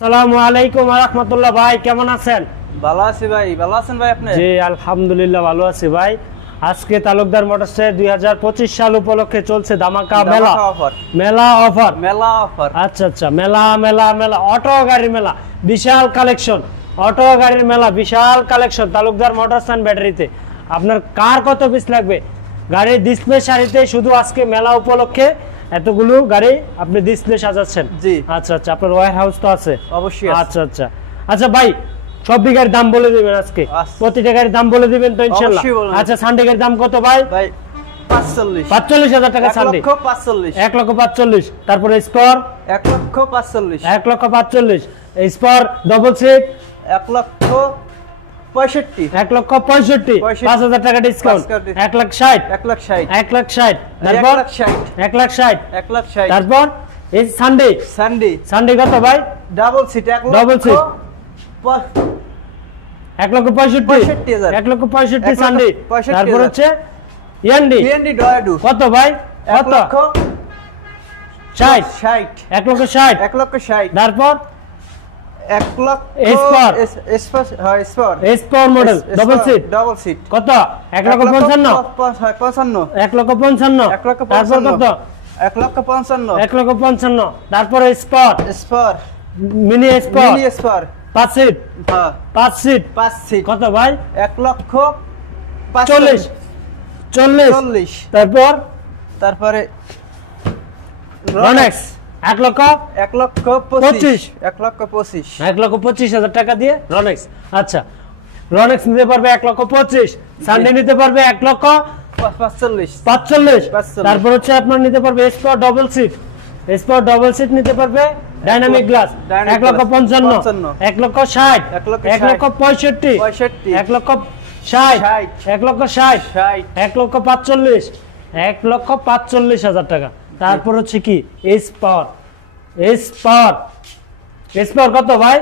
আসসালামু আলাইকুম ওয়া রাহমাতুল্লাহ। ভাই কেমন আছেন? ভালো আছি ভাই। ভালো আছেন ভাই আপনি? জি আলহামদুলিল্লাহ ভালো আছি ভাই। আজকে তালুকদার মোটরসে 2025 সাল উপলক্ষে চলছে ধামাকা মেলা অফার। আচ্ছা আচ্ছা, মেলা অটো গাড়ির মেলা, বিশাল কালেকশন। অটো গাড়ির মেলা, বিশাল কালেকশন তালুকদার মোটরস এন্ড ব্যাটারিতে। আপনার কার কত পিস লাগবে? গাড়ির ডিসপ্লে সারিতে শুধু আজকে মেলা উপলক্ষে এতগুলো গাড়ি আপনি ডিসপ্লে সাজাচ্ছেন? জি। আচ্ছা আচ্ছা, আপনার ওয়্যার হাউস তো আছে? অবশ্যই। আচ্ছা আচ্ছা আচ্ছা ভাই, সব বিঘার দাম বলে দিবেন আজকে, প্রতিটা গাড়ির দাম বলে দিবেন তো ইনশাআল্লাহ? আচ্ছা, সানডে গাড়ির দাম কত ভাই? ভাই 45,000 টাকা সানডে। 1,45,000। তারপরে স্কোর 1,45,000। 1,45,000। Score double seat 1,65,000। 1,65,000। 5,000 টাকা ডিসকাউন্ট। 1,60,000। 1,60,000। তারপর 1,60,000। 1,60,000। তারপর এই সানডে কত ভাই? Double seat double seat 1,65,000। 1,65,000 Sunday. তারপর হচ্ছে ইয়ান্ডি ডয়াডু কত ভাই? কত? 1,60,000। 1,60,000। 1,60,000। তারপর 1,00,000 স্পোর মডেল ডবল সিট কত? 1,55,000। 1,55,000। তারপর কত? 1,55,000। তারপরে স্পট মিনি স্পট 5 সিট। হ্যাঁ 5 সিট কত ভাই? 1,40,000। 40। তারপরে রনেক্স 1,25,000। 1,25,000 টাকা দিয়ে রনেক্স। আচ্ছা, রনেক্স নিতে পারবে 1,25,000। সানডে নিতে পারবে 1,45,000। তারপর হচ্ছে আপনার নিতে পারবে স্পট ডবল সিট নিতে পারবে ডাইনামিক গ্লাস 1,55,000। 1,60,000। 1,65,000। 1,60,000। 1,60,000। 1,45,000। 1,45,000 টাকা। তারপর হচ্ছে কি স্পট কত ভাই?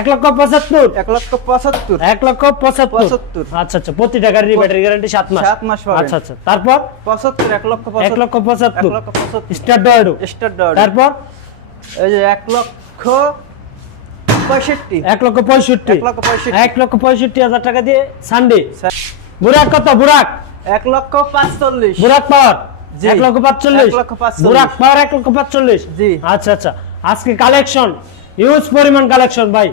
1,75,000। 1,75,000। আচ্ছা আচ্ছা, প্রতিটা গাড়ির ব্যাটারি গ্যারান্টি 7 মাস। আচ্ছা আচ্ছা, তারপর 1,75,000 স্টার ডয়েডো। তারপর এই যে 1,65,000। 1,65,000 টাকা দিয়ে সানডে। বুরাক কত? বুরাক 1,45,000। বুরাক পাওয়ার 1,45,000। 1,45,000। বুরাক পাওয়ার 1,45,000। জি। আচ্ছা আচ্ছা, আজকে কালেকশন হিউজ পরিমাণ কালেকশন ভাই।